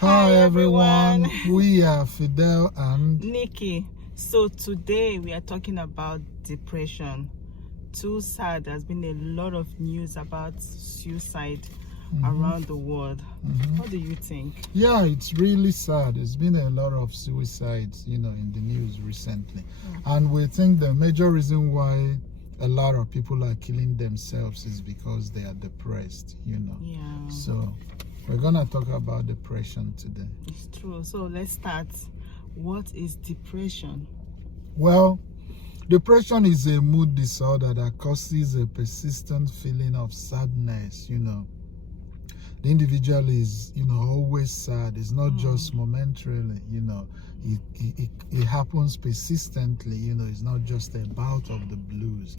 Hi everyone, we are Fidel and Nikki. So today we are talking about depression. Too sad. There's been a lot of news about suicide around the world. What do you think? Yeah, it's really sad. There's been a lot of suicides, in the news recently. And we think the major reason why a lot of people are killing themselves is because they are depressed, Yeah. So we're gonna talk about depression today. It's true. So let's start. What is depression? Well, depression is a mood disorder that causes a persistent feeling of sadness. The individual is, always sad. It's not just momentarily, it happens persistently. It's not just a bout of the blues.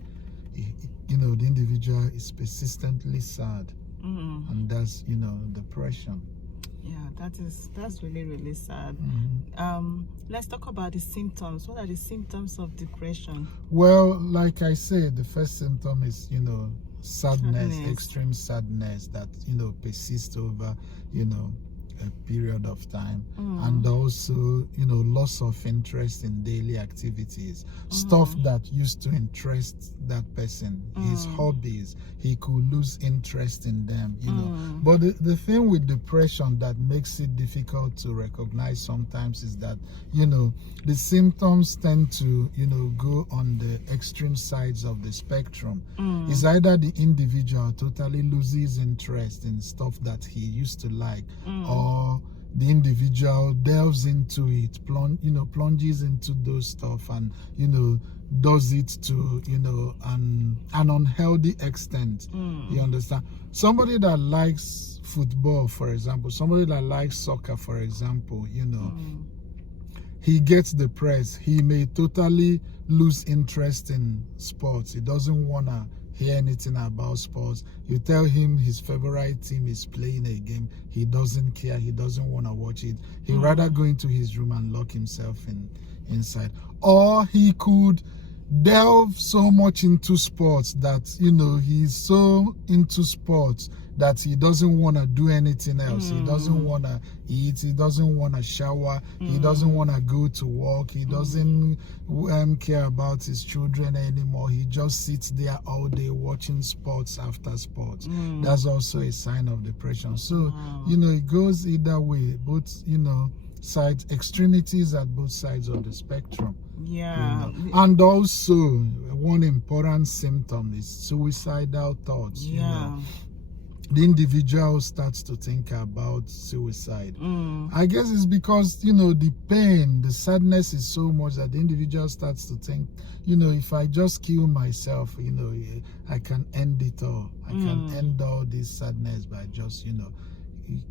The individual is persistently sad. And that's, depression. Yeah, that's really, really sad. Let's talk about the symptoms. What are the symptoms of depression? Well, like I said, the first symptom is, sadness, extreme sadness that, persists over, a period of time. And also, loss of interest in daily activities, stuff that used to interest that person, his hobbies, he could lose interest in them, But the thing with depression that makes it difficult to recognize sometimes is that, the symptoms tend to, go on the extreme sides of the spectrum. It's either the individual totally loses interest in stuff that he used to like, or the individual delves into it, plunges into those stuff and, does it to, an unhealthy extent. You understand? Somebody that likes football, for example, somebody that likes soccer, for example, he gets depressed. He may totally lose interest in sports. He doesn't want to hear anything about sports. You tell him his favorite team is playing a game, he doesn't care. He doesn't want to watch it. He'd rather go into his room and lock himself inside. Or he could delve so much into sports that, he's so into sports that he doesn't want to do anything else. He doesn't want to eat. He doesn't want to shower. He doesn't want to go to work. He doesn't care about his children anymore. He just sits there all day watching sports after sports. That's also a sign of depression. So, it goes either way, both, sides, extremities at both sides of the spectrum. Yeah. And also, one important symptom is suicidal thoughts. The individual starts to think about suicide. I guess it's because, the pain, the sadness is so much that the individual starts to think, if I just kill myself, I can end it all. I can end all this sadness by just,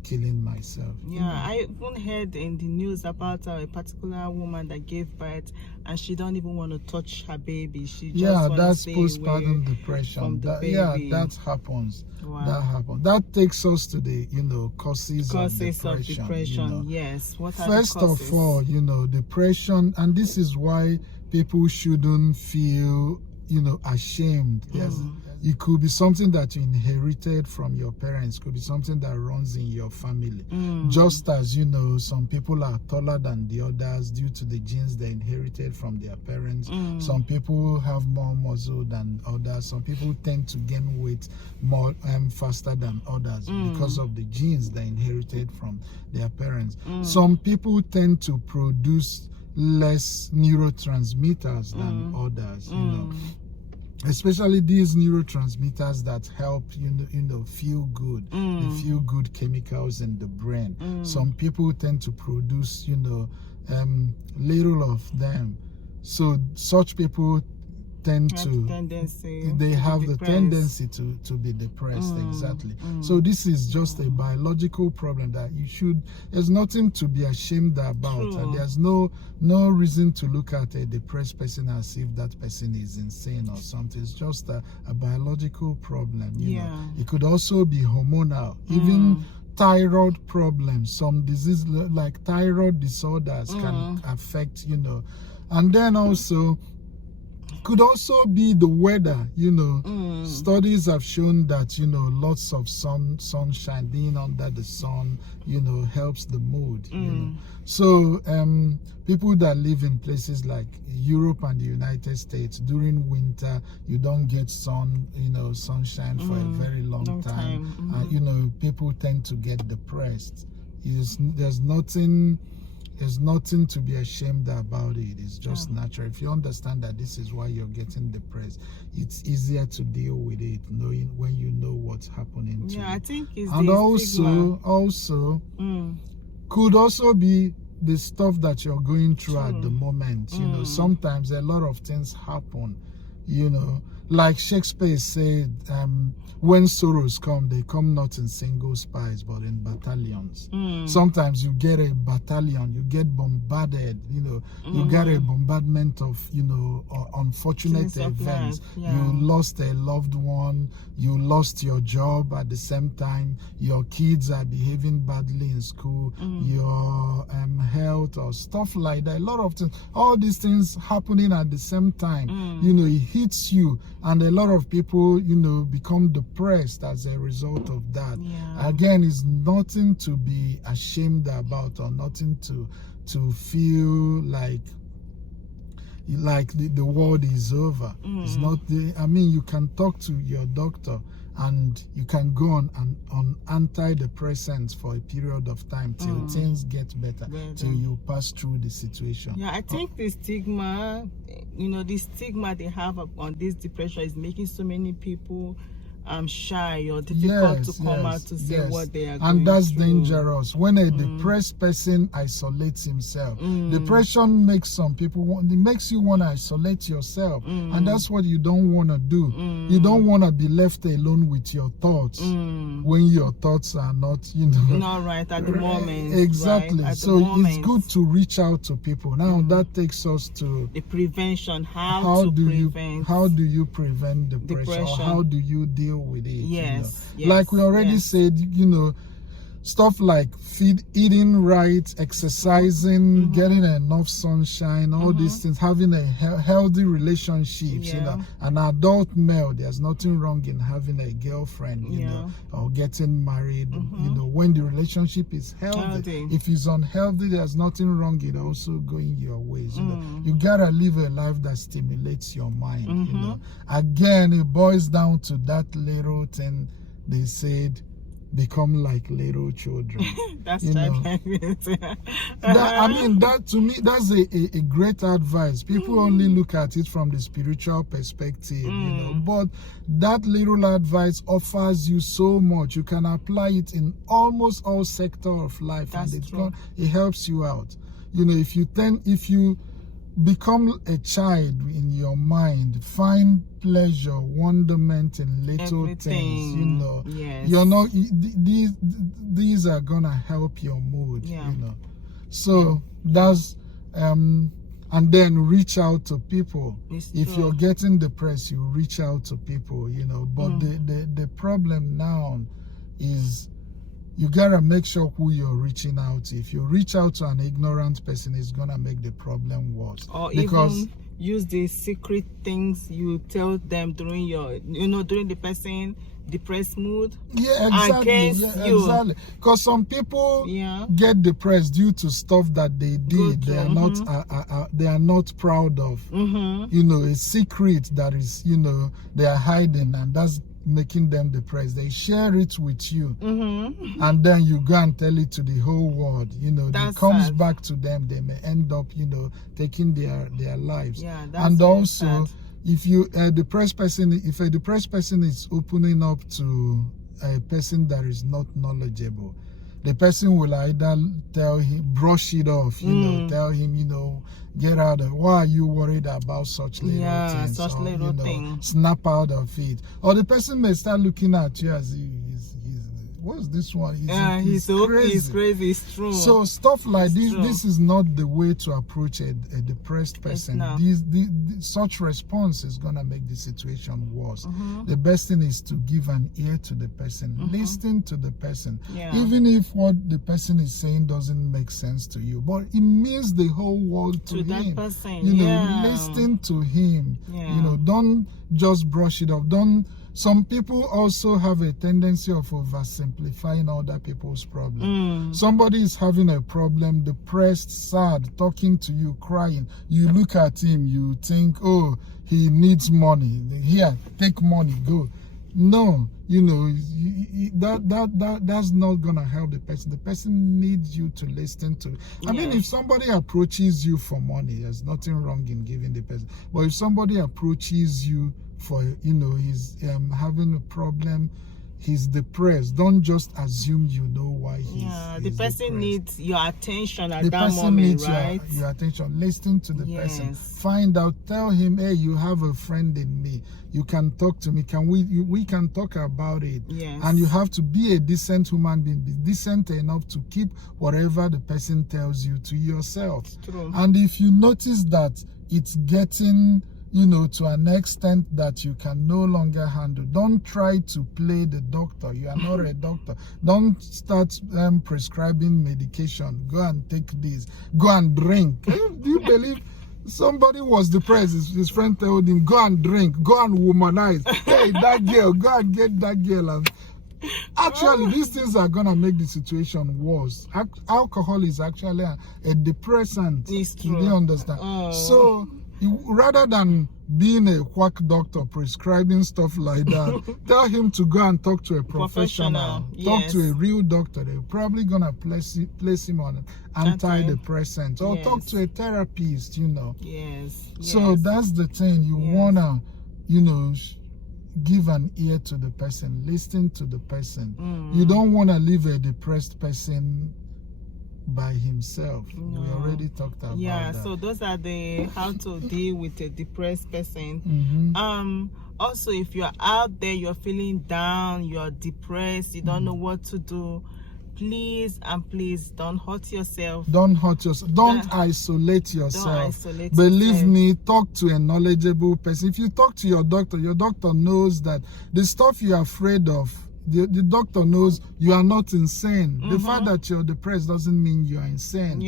killing myself. I even heard in the news about a particular woman that gave birth and she don't even want to touch her baby. She just that's postpartum depression. That happens. Wow. That happens. That takes us to the causes of depression. Yes. What are First the causes? of all, depression, and this is why people shouldn't feel ashamed. It could be something that you inherited from your parents, could be something that runs in your family. Just as, some people are taller than the others due to the genes they inherited from their parents. Some people have more muscle than others. Some people tend to gain weight more faster than others because of the genes they inherited from their parents. Some people tend to produce less neurotransmitters than others, especially these neurotransmitters that help feel good, the feel good chemicals in the brain. Some people tend to produce little of them, so such people tend to have the tendency to be depressed. Exactly. So this is just a biological problem that there's nothing to be ashamed about. And there's no reason to look at a depressed person as if that person is insane or something. It's just a biological problem. It could also be hormonal, even thyroid problems. Some disease like thyroid disorders can affect, and then also Could also be the weather, Studies have shown that, lots of sunshine, being under the sun, helps the mood, So people that live in places like Europe and the United States, during winter, you don't get sunshine for a very long time. And, people tend to get depressed. There's nothing to be ashamed about it. It's just natural. If you understand that this is why you're getting depressed, it's easier to deal with it, knowing when you know what's happening to you. I think it's and also could also be the stuff that you're going through at the moment. Sometimes a lot of things happen, like Shakespeare said, when sorrows come, they come not in single spies, but in battalions. Sometimes you get a battalion, you get bombarded, you get a bombardment of, unfortunate events. You lost a loved one, you lost your job at the same time, your kids are behaving badly in school, your health or stuff like that. A lot of things, all these things happening at the same time, it hits you. And a lot of people, become depressed as a result of that. Again, it's nothing to be ashamed about or nothing to feel like the world is over. It's not you can talk to your doctor and you can go on antidepressants for a period of time till things get better, till you pass through the situation. I think the stigma they have on this depression is making so many people shy or difficult to come out to say what they are going through. And that's dangerous. When a depressed person isolates himself, depression makes some people it makes you want to isolate yourself, and that's what you don't want to do. You don't want to be left alone with your thoughts when your thoughts are not not right at the moment. Exactly. Right? So it's good to reach out to people. Now that takes us to the prevention. How do you prevent depression? Or how do you deal with it? Yes. Like we already said, stuff like eating right, exercising, getting enough sunshine, all these things, having a healthy relationships. An adult male, there's nothing wrong in having a girlfriend, or getting married. When the relationship is healthy. If it's unhealthy, there's nothing wrong in also going your ways. You gotta live a life that stimulates your mind. Again, it boils down to that little thing they said, become like little children. That's that to me, that's a great advice. People only look at it from the spiritual perspective, but that little advice offers you so much. You can apply it in almost all sectors of life. That's and true. It helps you out. If you become a child in your mind, find pleasure, wonderment in little things. You're not. These are gonna help your mood. So that's and then reach out to people. If you're getting depressed, you reach out to people. But the problem now is, you gotta make sure who you're reaching out to. If you reach out to an ignorant person, it's gonna make the problem worse. Or even use the secret things you tell them during during the person depressed mood. Exactly. Because some people get depressed due to stuff that they did. They are not proud of. A secret that is they are hiding, and that's making them depressed. They share it with you, and then you go and tell it to the whole world. It comes back to them. They may end up taking their lives. And also sad. If a depressed person is opening up to a person that is not knowledgeable, the person will either tell him, brush it off, tell him, get out of, why are you worried about such little things? Snap out of it. Or the person may start looking at you as what's this one? He's crazy. He's crazy. It's true. So stuff like It's true. this is not the way to approach a depressed person. Such response is gonna make the situation worse. The best thing is to give an ear to the person, listen to the person, even if what the person is saying doesn't make sense to you, but it means the whole world to him. That person, you know, listen to him. You know, don't just brush it off. Some people also have a tendency of oversimplifying other people's problems. Somebody is having a problem, depressed, sad, talking to you, crying. You look at him, you think, oh, he needs money. Here, take money, go. No, you know, that's not gonna help the person. The person needs you to listen to. I mean, if somebody approaches you for money, there's nothing wrong in giving the person. But if somebody approaches you for, you know, he's having a problem, he's depressed, don't just assume you know why he's the person depressed. needs your attention at the that person moment, needs right? your attention. Listen to the person. Find out, tell him, hey, you have a friend in me, you can talk to me, we can talk about it. And you have to be a decent human being, be decent enough to keep whatever the person tells you to yourself. And if you notice that it's getting, you know, to an extent that you can no longer handle, don't try to play the doctor. You are not a doctor. Don't start prescribing medication. Go and take this. Go and drink. Do you believe somebody was depressed? His friend told him, go and drink, go and womanize. Hey, that girl, go and get that girl. And actually, these things are gonna make the situation worse. Alcohol is actually a depressant. It's true. Do you understand? So rather than being a quack doctor prescribing stuff like that, tell him to go and talk to a professional. Talk to a real doctor. They're probably gonna place him on antidepressants, or talk to a therapist, you know. So that's the thing. You wanna, you know, give an ear to the person, listen to the person. You don't want to leave a depressed person by himself. We already talked about that. So those are the how to deal with a depressed person. Also, if you're out there, you're feeling down, you're depressed, you don't know what to do, please don't hurt yourself. Don't isolate yourself. Believe me, talk to a knowledgeable person. If you talk to your doctor knows that the stuff you're afraid of, the doctor knows you are not insane. The fact that you're depressed doesn't mean you are insane.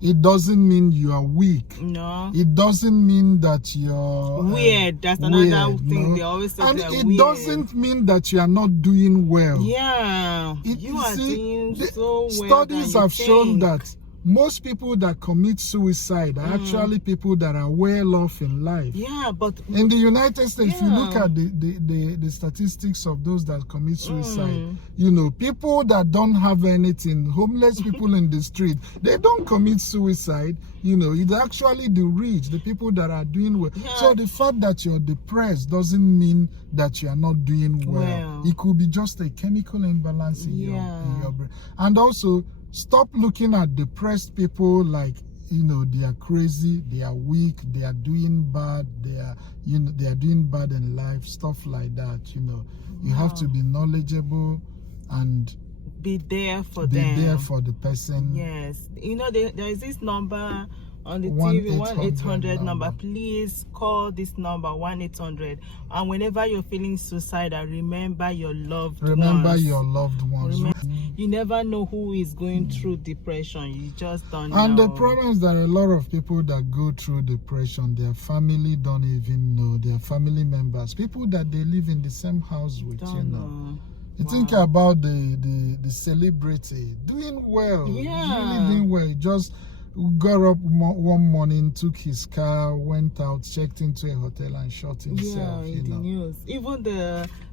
It doesn't mean you are weak. No. It doesn't mean that you're weird. That's another thing. They always say. And it doesn't mean that you are not doing well. You are doing so well. Studies have shown that most people that commit suicide are actually people that are well off in life. But in the United States, if you look at the statistics of those that commit suicide, you know, people that don't have anything, homeless people in the street, they don't commit suicide. You know, it's actually the rich, the people that are doing well. So the fact that you're depressed doesn't mean that you are not doing well. It could be just a chemical imbalance in your brain. And also, stop looking at depressed people like, you know, they are crazy, they are weak, they are doing bad, they are doing bad in life, stuff like that. You know, you have to be knowledgeable and be there for them. Be there for the person. You know, there is this number on the TV, 1-800 number. Please call this number, 1-800. And whenever you're feeling suicidal, remember your loved ones. You never know who is going through depression. You just don't know. And the problem is that a lot of people that go through depression, their family don't even know. Their family members, people that they live in the same house with, you know. You think about the celebrity doing well, really doing well. He just got up one morning, took his car, went out, checked into a hotel and shot himself. In the news. Even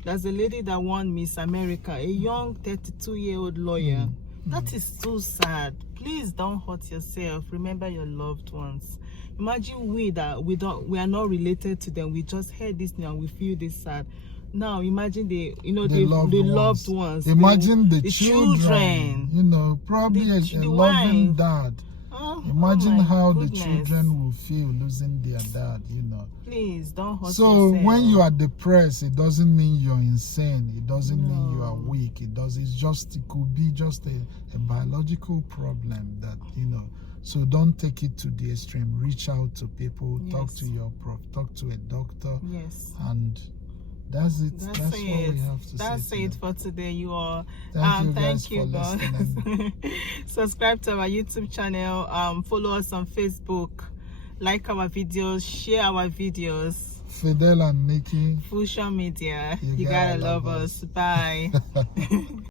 there's a lady that won Miss America, a young 32-year-old lawyer. That is so sad. Please don't hurt yourself. Remember your loved ones. Imagine we are not related to them. We just heard this now and we feel this sad. Now imagine the loved ones. Imagine the children. You know, probably a loving dad. Imagine my how goodness. the children will feel losing their dad, you know. Please don't hurt So yourself. when you are depressed, it doesn't mean you're insane. It doesn't mean you are weak. It could be just a biological problem that, you know. So don't take it to the extreme. Reach out to people, talk to your prof, talk to a doctor. Yes. And that's it. That's what we have to say. That's it for today, you all. Thank you guys for guys. listening. Subscribe to our YouTube channel. Follow us on Facebook. Like our videos. Share our videos. Fidel and Nikki. Fusion Media. You gotta love us. Bye.